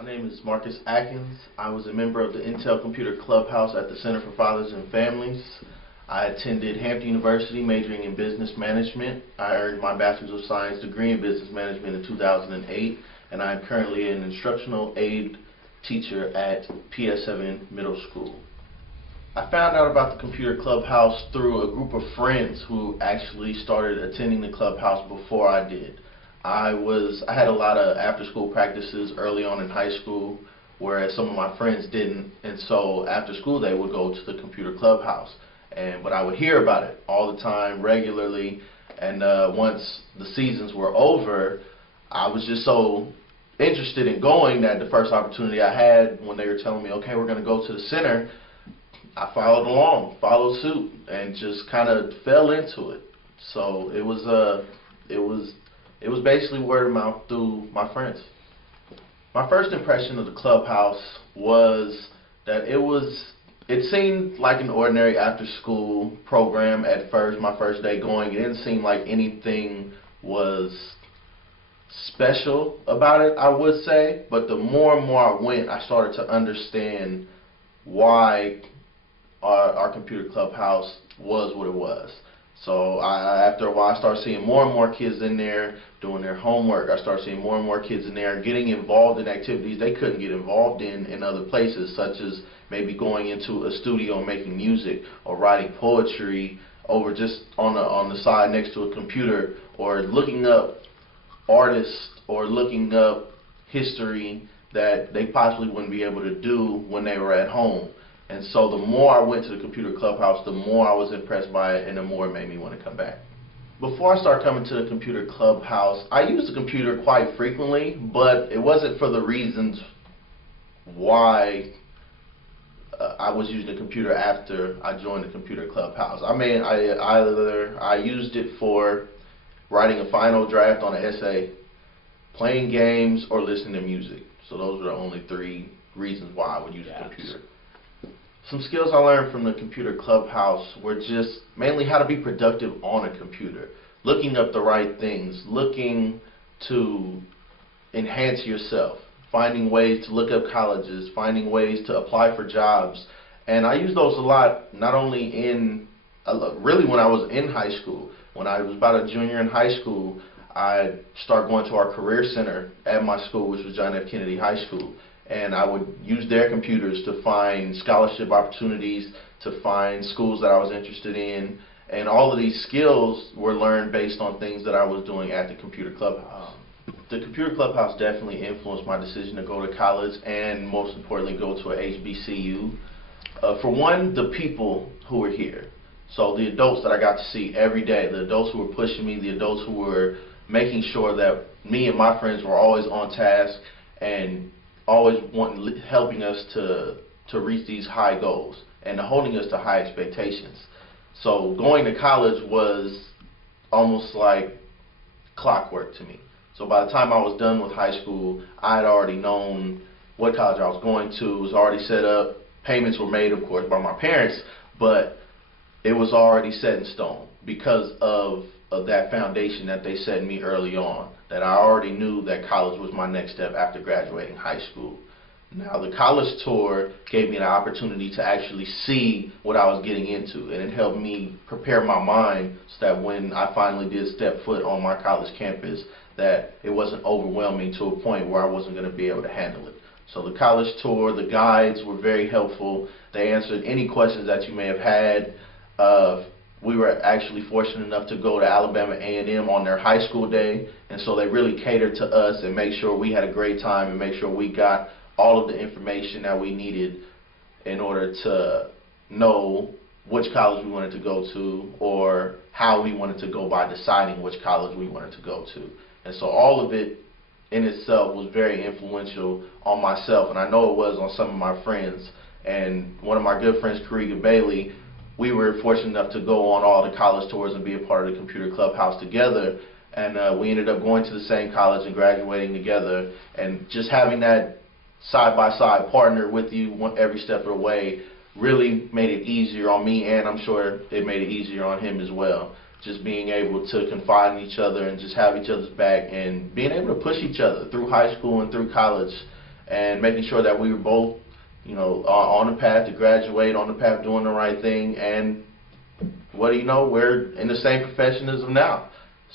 My name is Marcus Atkins. I was a member of the Intel Computer Clubhouse at the Center for Fathers and Families. I attended Hampton University majoring in business management. I earned my Bachelor's of Science degree in business management in 2008, and I am currently an instructional aid teacher at PS7 Middle School. I found out about the Computer Clubhouse through a group of friends who actually started attending the clubhouse before I did. I had a lot of after-school practices early on in high school, whereas some of my friends didn't, and so after school they would go to the Computer Clubhouse. But I would hear about it all the time, regularly, and once the seasons were over, I was just so interested in going that the first opportunity I had, when they were telling me, okay, we're going to go to the center, I followed suit, and just kind of fell into it. So it was basically word of mouth through my friends. My first impression of the clubhouse was that it seemed like an ordinary after-school program at first. My first day going, it didn't seem like anything was special about it, I would say. But the more and more I went, I started to understand why our computer clubhouse was what it was. So after a while, I started seeing more and more kids in there doing their homework. I started seeing more and more kids in there getting involved in activities they couldn't get involved in other places, such as maybe going into a studio and making music, or writing poetry over just on the side next to a computer, or looking up artists or looking up history that they possibly wouldn't be able to do when they were at home. And so the more I went to the computer clubhouse, the more I was impressed by it, and the more it made me want to come back. Before I started coming to the computer clubhouse, I used the computer quite frequently, but it wasn't for the reasons why I was using the computer after I joined the computer clubhouse. I used it for writing a final draft on an essay, playing games, or listening to music. So those were the only three reasons why I would use the computer. Some skills I learned from the computer clubhouse were just mainly how to be productive on a computer, looking up the right things, looking to enhance yourself, finding ways to look up colleges, finding ways to apply for jobs. And I used those a lot, not only really when I was in high school. When I was about a junior in high school, I started going to our career center at my school, which was John F. Kennedy High School. And I would use their computers to find scholarship opportunities, to find schools that I was interested in. And all of these skills were learned based on things that I was doing at the computer clubhouse. The computer clubhouse definitely influenced my decision to go to college, and most importantly, go to a HBCU. For one, the people who were here. So the adults that I got to see every day, the adults who were pushing me, the adults who were making sure that me and my friends were always on task and always helping us to reach these high goals and holding us to high expectations. So going to college was almost like clockwork to me. So by the time I was done with high school, I had already known what college I was going to. It was already set up. Payments were made, of course, by my parents, but it was already set in stone because of that foundation that they set in me early on, that I already knew that college was my next step after graduating high school. Now, the college tour gave me the opportunity to actually see what I was getting into, and it helped me prepare my mind so that when I finally did step foot on my college campus, that it wasn't overwhelming to a point where I wasn't going to be able to handle it. So the college tour, the guides were very helpful. They answered any questions that you may have had. We were actually fortunate enough to go to Alabama A&M on their high school day, and so they really catered to us and made sure we had a great time and make sure we got all of the information that we needed in order to know which college we wanted to go to, or how we wanted to go by deciding which college we wanted to go to. And so all of it in itself was very influential on myself, and I know it was on some of my friends. And one of my good friends, Kariga Bailey, we were fortunate enough to go on all the college tours and be a part of the computer clubhouse together, and we ended up going to the same college and graduating together. And just having that side-by-side partner with you every step of the way really made it easier on me, and I'm sure it made it easier on him as well. Just being able to confide in each other and just have each other's back, and being able to push each other through high school and through college, and making sure that we were both, on the path to graduate, on the path of doing the right thing, and what do you know, we're in the same profession as of now.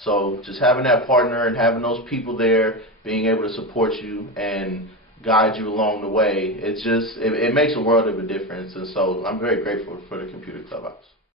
So just having that partner and having those people there, being able to support you and guide you along the way, it makes a world of a difference. And so I'm very grateful for the Computer Clubhouse.